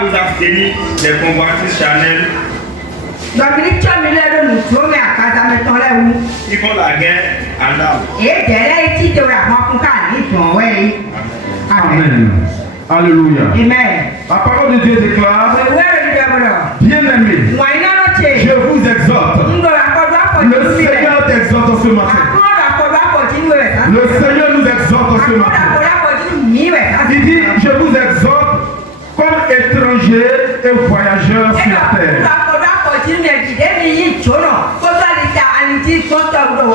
vous abstenir des convoitises charnelles qui font la guerre en âme. Amen. Alléluia. Amen. La parole de Dieu déclare, bien-aimés, je vous exhorte. Le Seigneur t'exhorte ce matin. Le Seigneur nous exhorte ce matin. Il dit, je vous exhorte comme étrangers et voyageurs sur la terre.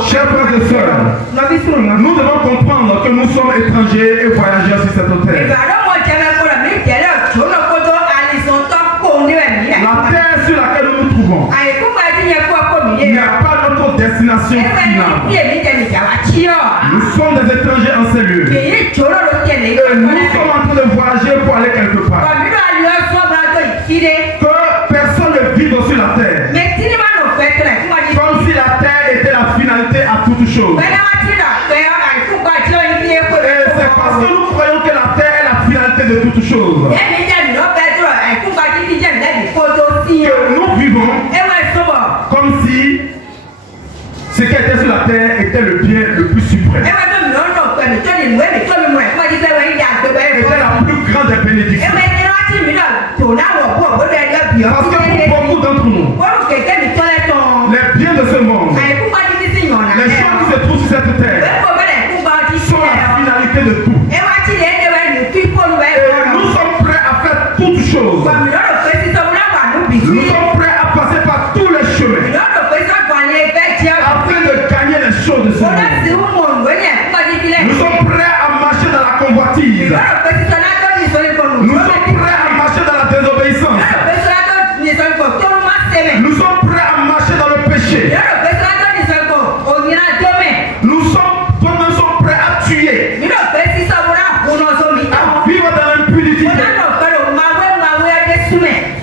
Chers frères et sœurs, nous devons comprendre que nous sommes étrangers et voyageurs sur cette terre. La terre sur laquelle nous nous trouvons, il n'y a pas notre destination finale. Nous sommes des étrangers en ces lieux. Et nous sommes en train de voyager pour aller quelque part. Que personne ne vive sur la terre. Comme si la terre était la finalité à toute chose. Et c'est parce que nous croyons que la terre est la finalité de toute chose que nous vivons comme si ce qui était sur la terre était le bien le plus suprême. C'était la plus grande des bénédictions. Parce que pour beaucoup d'entre nous, les biens de ce monde, les choses qui se trouvent sur cette terre, sont la finalité de tout. Et nous sommes prêts à faire toutes choses. Nous sommes prêts à passer par tous les chemins afin de gagner les choses de ce monde. Nous sommes prêts à marcher dans la convoitise. Nous sommes prêts à marcher dans la désobéissance. Nous sommes prêts à marcher dans le péché. Nous sommes prêts à tuer, à vivre dans l'impunité,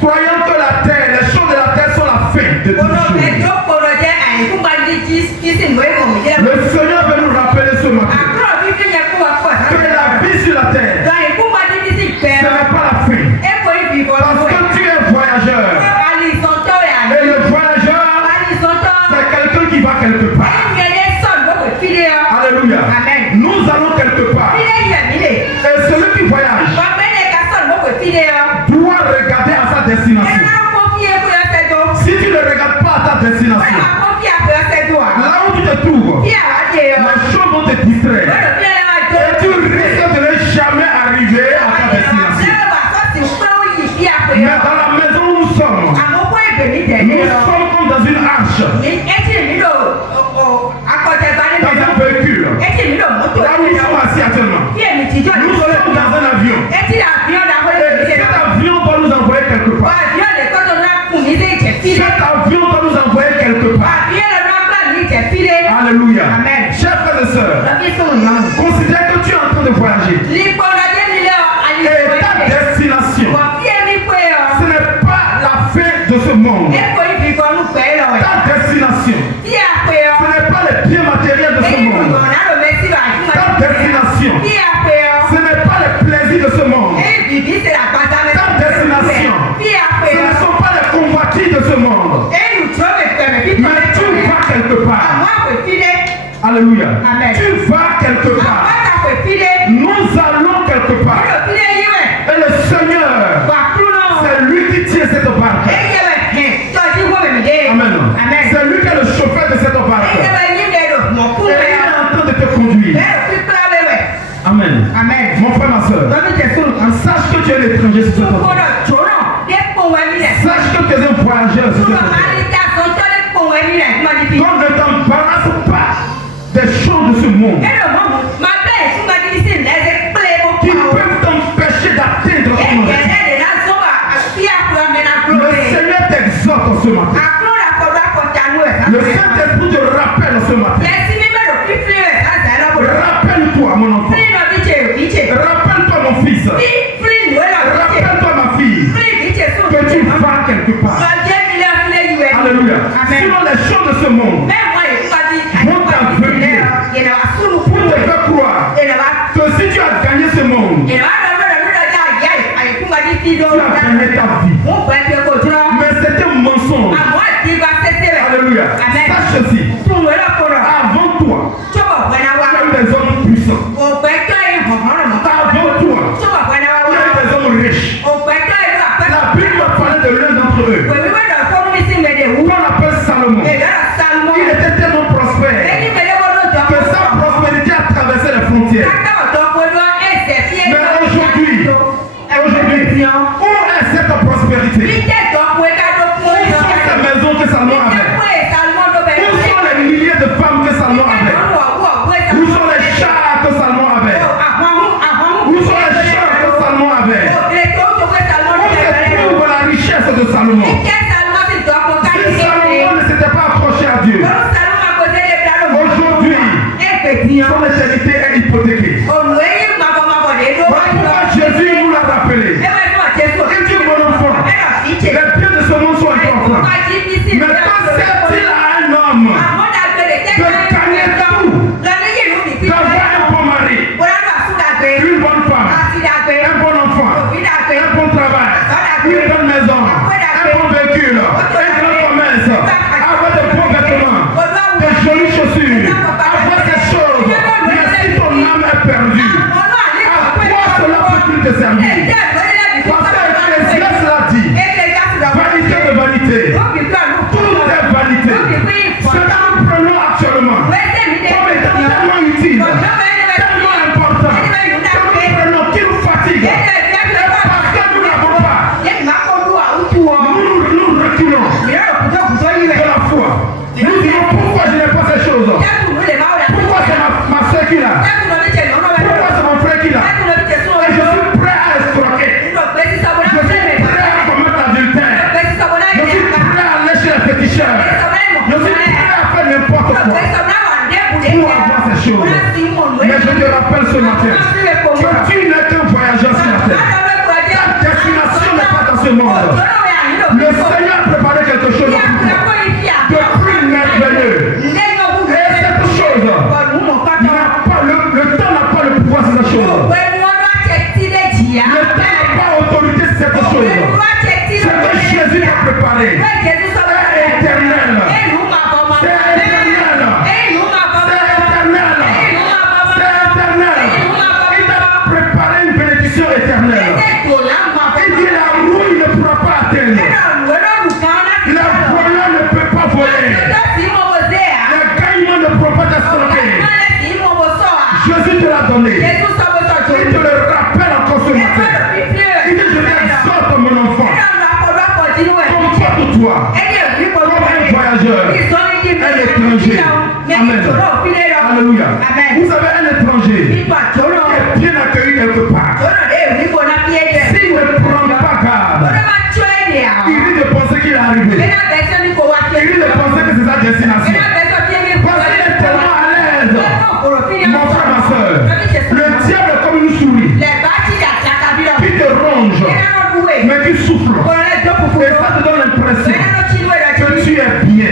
croyant que la terre, les choses de la terre sont la fin de toute chose. Le Seigneur veut nous rappeler ce matin que la vie sur la terre, ce n'est pas la fin. Parce que tu es voyageur. Et le voyageur, c'est quelqu'un qui va quelque part. Alléluia. Nous allons quelque part. Et celui qui voyage doit regarder à sa destination. Si tu ne regardes pas à ta destination, là où tu te trouves, les choses vont te distraire. Et tu risques de ne jamais arriver à ta destination. Mais dans la maison où nous sommes comme dans une arche, dans un véhicule. Là où nous sommes assis actuellement, nous sommes dans un avion. Et cet avion doit nous envoyer quelque part. Cet avion doit nous envoyer quelque part. Alléluia. Chers frères et sœurs, considère que tu es en train de voyager. Et ta destination, ce n'est pas la fin de ce monde. Ta destination, ce n'est pas les biens matériels de ce monde. Ta destination, ce n'est pas les plaisirs de ce monde. Ta destination, ce ne sont pas les convoitises de ce monde. Mais tu vas quelque part. Alléluia. Tu vas quelque part. Nous allons quelque part. Et le Seigneur, c'est lui qui tient cette barque. Amen. C'est lui qui est le chauffeur de cette barque. Et il est en train de te conduire. Amen. Mon frère, ma soeur, sache que tu es l'étranger sur cette terre. Sache que tu es un voyageur sur cette terre. Donc ne t'embarrasse pas des choses de ce monde qui peuvent t'empêcher d'atteindre ton objectif. Le Seigneur t'exhorte ce matin. Le Saint-Esprit te rappelle ce matin. Rappelle-toi mon enfant. Rappelle-toi mon fils. Rappelle-toi ma fille. Que tu vas quelque part. Alléluia. Sinon les choses de ce monde vont t'envahir pour gagner ta vie. Mais c'était un mensonge. Alléluia. Sache ceci. Avant toi, il y a eu des hommes puissants. Avant toi, il y a eu des hommes riches. La Bible va parler de l'un d'entre eux. On appelle Salomon. Il était tellement prospère que sa prospérité a traversé les frontières. Mais aujourd'hui, où est cette prospérité? Où sont ces maisons que Salomon avait? Où sont les milliers de femmes que Salomon avait? Où sont les chars que Salomon avait? Où sont les chars que Salomon avait? Où se trouve la richesse de Salomon? Si Salomon ne s'était pas accroché à Dieu, aujourd'hui, son éternité est hypothéquée. Pourquoi Jésus nous l'a rappelé? Il dit mon enfant, les pieds de ce monde sont importants. Mais quand c'est-il à un homme de gagner tout, d'avoir un bon mari, une bonne femme, un bon enfant, un bon travail, une bonne maison, un bon véhicule, un grand commerce, avoir de bons vêtements, de jolies chaussures, avoir ces choses, mais si ton âme est perdue, à quoi cela peut-il te servir? Parce que Ecclésiaste l'a dit, vanité de vanité, tout est vanité. Ce que nous prenons actuellement comme étant tellement utile, tellement important, que nous prenons, qui nous fatigue, parce que nous n'avons pas, nous reculons de la foi. Nous disons pourquoi je n'ai pas ces choses, pourquoi c'est ma soeur qui l'a, pourquoi c'est mon frère qui l'a, et je suis prêt à escroquer, je suis prêt à commettre l'adultère, je suis prêt à aller chez les féticheurs, je suis prêt à faire n'importe quoi pour avoir ces choses. Mais je te rappelle ce matin que tu n'es qu'un voyageur sur la terre. Ta destination n'est pas dans ce monde. Le Seigneur a préparé quelque chose pour toi de plus merveilleux. Et cette chose, le temps n'a pas le pouvoir sur cette chose. Le temps n'a pas autorité sur cette chose. Ce que Jésus t'a préparé est éternel. C'est éternel. C'est éternel. C'est éternel. Il t'a préparé une bénédiction éternelle. Il dit la rouille ne pourra pas atteindre. Le voleur ne peut pas voler. Le gagnant ne pourra pas t'escroquer. Jésus te l'a donné. Il te le rappelle encore ce matin. Il dit je t'exhorte mon enfant. Comporte-toi comme un voyageur, un étranger. Amen. Alléluia. Vous avez un étranger qui est bien accueilli quelque part. S'il ne prend pas garde, il risque de penser qu'il est arrivé. Il risque de penser que c'est sa destination. Parce qu'il est tellement à l'aise. Mon frère, ma soeur, le diable est comme une souris qui te ronge, mais qui souffle. Et ça te donne l'impression que tu es bien.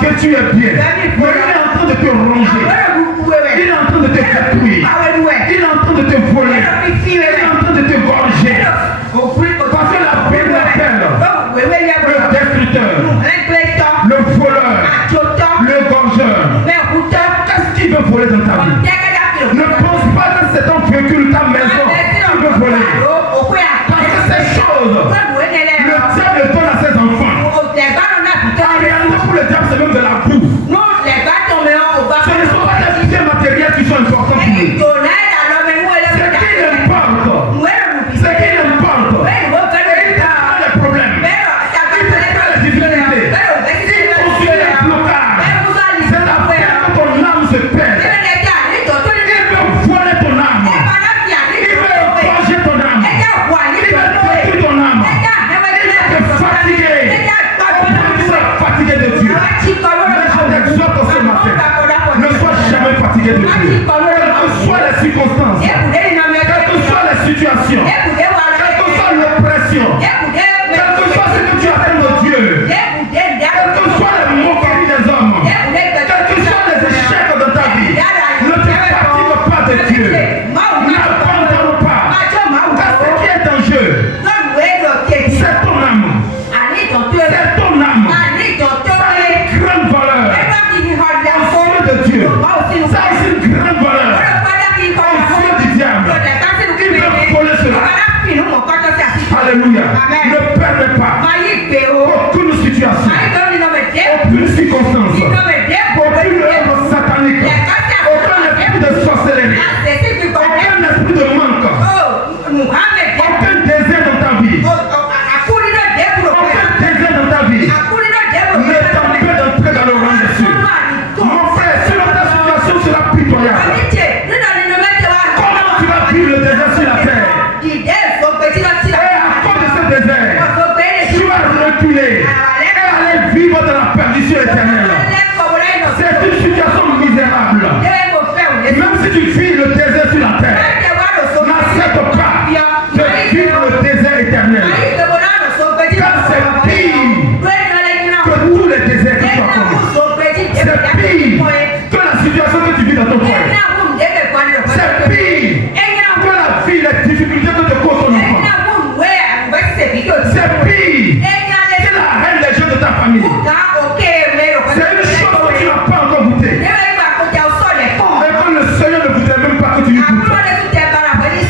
Que tu es bien. Mais il est en train de te ronger. Il est en train de te détruire. Il est en train de te voler. Il est en train de te gorger. Parce que la Bible l'appelle le destructeur, le voleur, le gorgeur. Qu'est-ce qu'il veut voler dans ta vie? Ne pense pas que c'est ton véhicule, ta maison qui veut voler. Parce que ces choses, le diable donne à ses enfants. En réalité, pour le diable, c'est même de la bouffe. Ce ne sont pas des biens matériels qui sont importants pour nous. Ce qui importe, il prend les problèmes, il prend les difficultés, il construit les blocages. C'est la faire que ton âme se perd. Il veut voler ton âme. Il veut égorger ton âme. Il veut détruire ton âme. reculer. Elle allait vivre dans la perdition éternelle. C'est une situation misérable. Même si tu vis le désert sur la terre, n'accepte pas de vivre le désert éternel. Car c'est pire que tous les déserts que tu as connus. C'est pire que la situation que tu vis dans ton foyer. C'est pire que la vie, les difficultés que te cause ton enfant. C'est pire que la haine des gens de ta famille. C'est une chose que tu n'as pas encore goûté. Et quand le Seigneur ne voudrait même pas que tu y goûtes.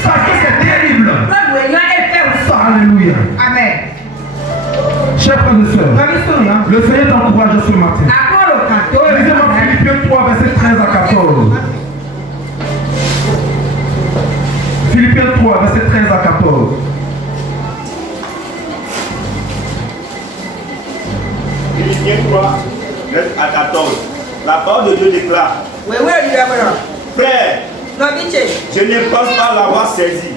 Parce que c'est terrible. Alléluia. Amen. Chers frères et sœurs, le Seigneur t'encourage ce matin. Lisez-moi Philippiens 3, verset 13 à 14. Philippiens 3, verset 13 à 14. Philippiens 3, verset à 14. La parole de Dieu déclare: Frère, je ne pense pas l'avoir saisi.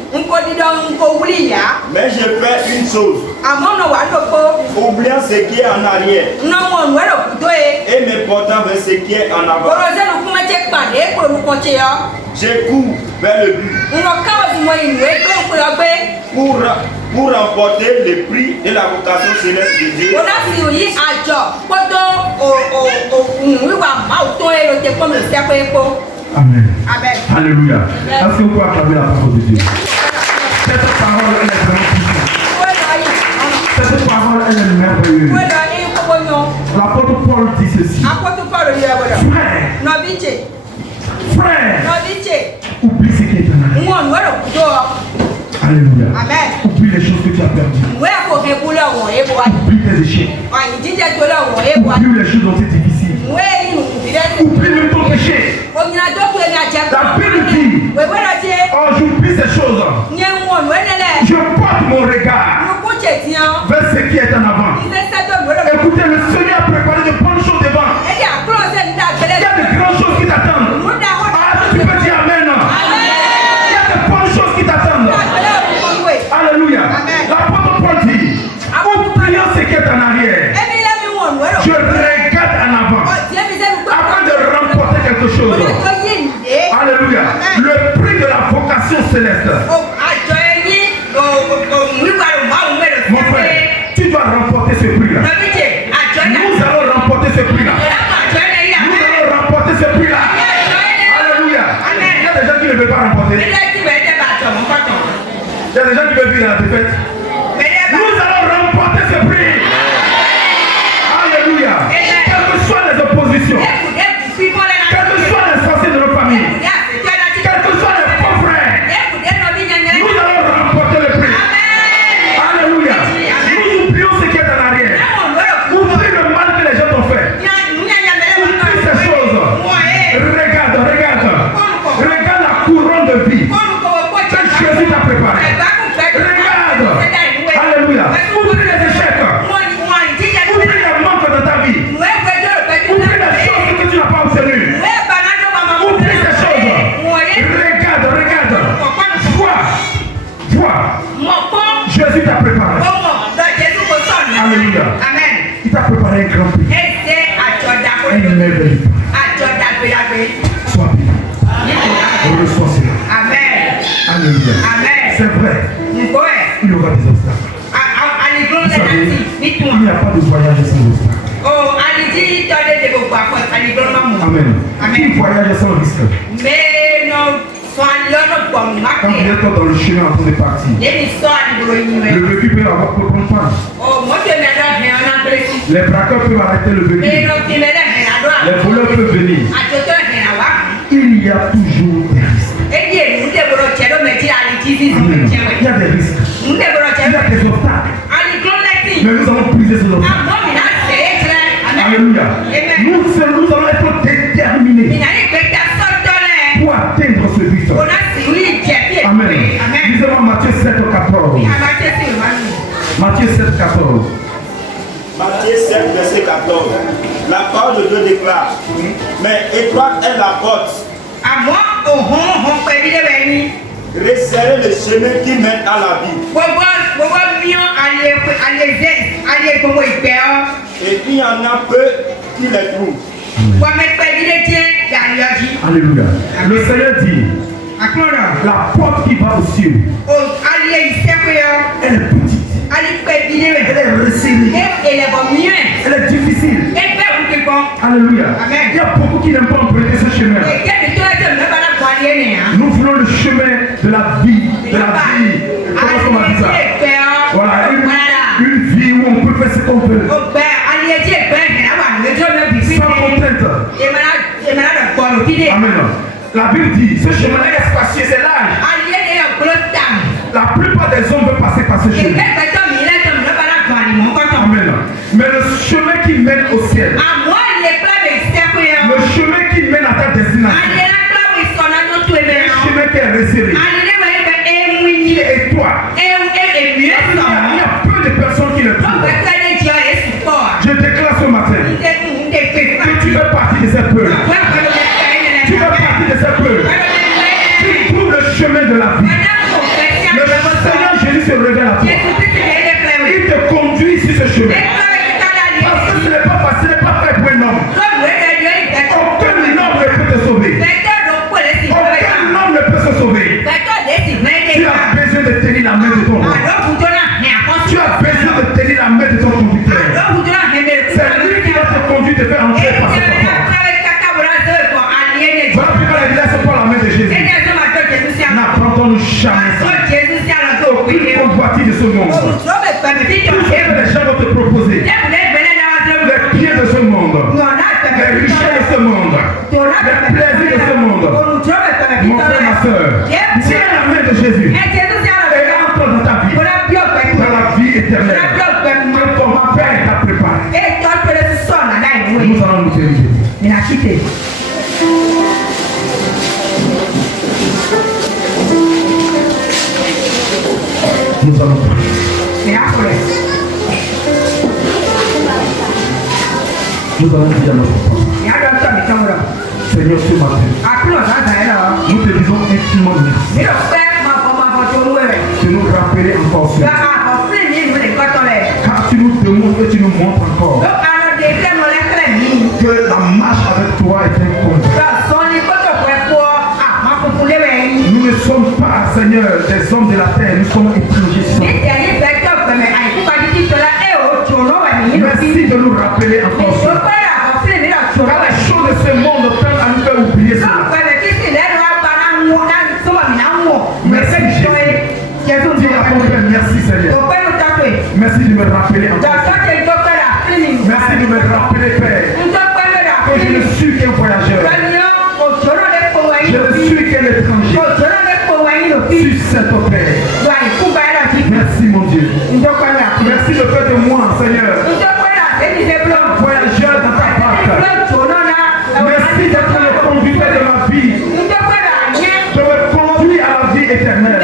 Mais je fais une chose, oubliant ce qui est en arrière et me portant vers ce qui est en avant. Je cours vers le but pour remporter le prix de la vocation céleste de Dieu. Amen. Amen. Alléluia. Est-ce que vous pouvez acclamer la parole de Dieu? Cette parole, elle est vraiment puissante. Cette parole, elle est merveilleuse. L'apôtre Paul dit ceci. Frère, oublie ce qui est en arrière. Alléluia. Amen. Oublie les choses que tu as perdues. Oublie tes échecs. Oublie les choses dont c'est difficile. Oublie même ton péché. La Bible dit, oh, j'oublie ces choses. Je porte mon regard vers ce qui est en avant. Écoutez, le Seigneur a préparé de bonnes choses devant. Il y a de grandes choses qui t'attendent. Ah, tu peux dire Amen. Il y a de bonnes choses qui t'attendent. Alléluia. L'apôtre Paul dit, oubliant ce qui est en arrière, je regarde en avant afin de remporter quelque chose. Alléluia. Le prix de la vocation céleste. Mon frère, tu dois remporter ce prix-là. Nous allons remporter ce prix-là. Nous allons remporter ce prix-là. Alléluia. Il y a des gens qui ne veulent pas remporter. Il y a des gens qui veulent vivre dans la défaite. Nous allons remporter ce prix. Alléluia. Quelles que soient les oppositions, quelles que soient les sorciers de nos familles, quels que soient les faux frères, nous allons remporter le prix. Alléluia. Nous oublions ce qui est en arrière. Oublie le mal que les gens t'ont fait. Oublie ces choses. Regarde la couronne de vie que Jésus t'a préparée. Regarde. Alléluia. Oublie les échecs. Oublie les manques dans ta vie. Oublie les choses que tu n'as pas obtenues. Oublie ces choses. Regarde. Vois. Jésus t'a préparé. Alléluia. Il t'a préparé un grand prix. Une merveille. Sois béni. Reçois cela. Alléluia. C'est vrai. Il y aura des obstacles. Vous savez, il n'y a pas de voyage sans obstacle. Amen. Qui voyage sans risque? Quand vous êtes dans le chemin en train de partir, le véhicule peut avoir pour prendre panne. Les braqueurs peuvent arrêter le véhicule. Les voleurs peuvent venir. Il y a toujours des risques. Il y a des risques. Il y a des obstacles. Mais nous allons briser ces obstacles. Alléluia. Nous allons être déterminés pour atteindre ce but. Amen. Lisez-moi Matthieu 7, 14. Matthieu 7, 14. Matthieu 7, verset 14. La parole de Dieu déclare: mais étroite est la porte, resserrez le chemin qui mène à la vie, il y en a peu qui les trouvent. Alléluia. Le Seigneur dit, la porte qui va au ciel, elle est petite, elle est resserrée, elle est difficile. Alléluia. Il y a beaucoup qui n'aiment pas emprunter ce chemin. Nous voulons le chemin de la vie, Comment on va dire ça? Voilà, une vie où on peut faire ce qu'on veut. Sans contrainte. Amen. La Bible dit, ce chemin est spacieux, c'est large. La plupart des hommes veulent passer par ce chemin. Amen. Mais le chemin qui mène au ciel, le chemin qui mène à ta destination, le chemin qui est resserré, qui est étroit, il y a peu de personnes qui le trouvent. Je déclare ce matin que tu fais partie de ces peuples. Tu fais partie de ces peuples. Tu trouves le chemin de la vie. Le Seigneur Jésus se révèle à toi. Il te conduit sur ce chemin. Parce que ce n'est pas facile, ce n'est pas fait pour un homme. Aucun homme ne peut te sauver. Aucun homme ne peut se sauver. Tu as besoin de tenir la main de ton homme. Tu as besoin de tenir la main de ton conducteur. C'est lui qui va te conduire te faire entrer par cette porte. Voilà pourquoi la Bible se prend la main de Jésus. N'apprendons-nous jamais ça. Toute convoitise de ce monde. Tout ce que les gens vont te proposer. Les pieds de ce monde. Les richesses de ce monde. Les plaisirs de ce monde. Mon frère, ma soeur, tiens la main de Jésus. Et entre dans ta vie. Dans la vie éternelle. Que ton Père t'a préparé. Nous allons nous diriger. Nous allons prier. Nous allons dire à notre Père, Seigneur, ce matin, nous te disons infiniment merci de nous rappeler encore ce matin. Car tu nous demontres et tu nous montres encore que la marche avec toi est un combat. Nous ne sommes pas, Seigneur, des hommes de la terre, nous sommes étrangers. Merci de nous rappeler encore cela. Car les choses de ce monde tendent à nous faire oublier cela. Merci Jésus. Dis à ton Père, merci Seigneur. Merci de me rappeler encore. Merci de me rappeler, Père, que je ne suis qu'un voyageur. Je ne suis qu'un étranger. Sur cette terre. Merci mon Dieu. Merci de faire de moi, Seigneur, un voyageur dans ta barque. Merci d'être le conducteur de ma vie. De me conduire à la vie éternelle.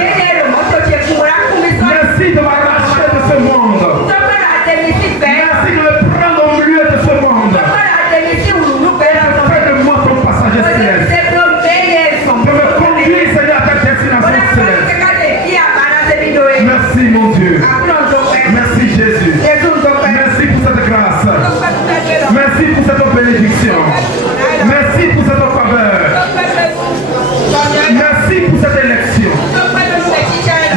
Merci de m'arracher de ce monde. Merci de me prendre au milieu de ce monde. Fais de moi ton passager céleste. De me conduire, Seigneur, à ta destination céleste. Merci mon Dieu. Merci Jésus. Merci pour cette grâce. Merci pour cette bénédiction. Merci pour cette faveur. Merci pour cette élection.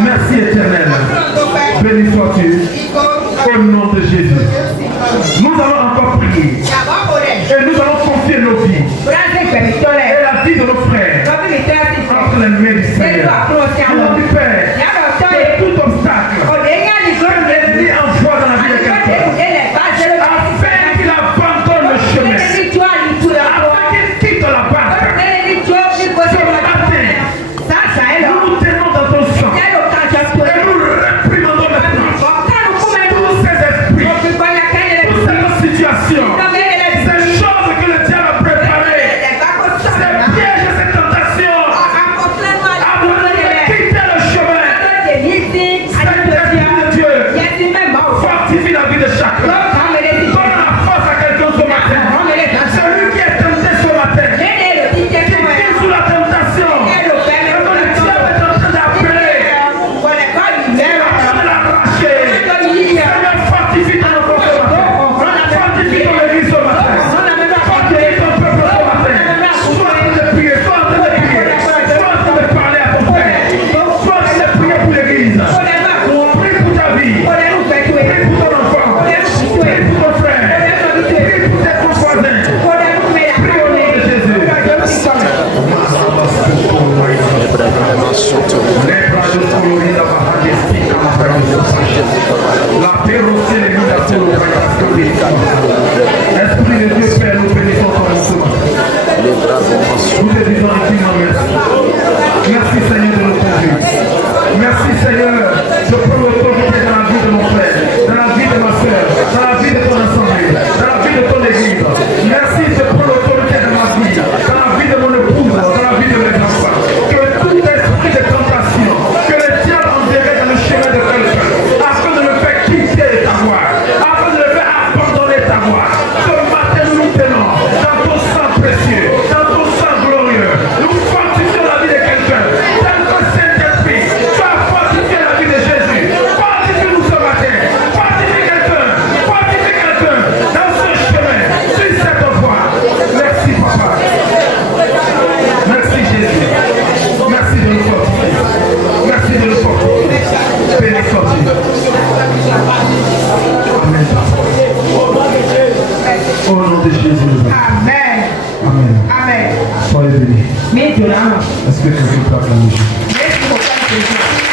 Merci éternel. Béni sois-tu. Au nom de Jésus. Nous allons encore prier. Et nous allons confier nos vies. Et la vie de nos frères. Entre les mains du Seigneur. Nous du Père. Que tout obstacle. L'ennemi envoie dans la vie de quelqu'un. Afin qu'il abandonne le chemin. Afin qu'il quitte la barque. Nous nous tenons dans ton sang. Et nous réprimandons maintenant tous ces esprits Est-ce que quelqu'un peut applaudir Jésus?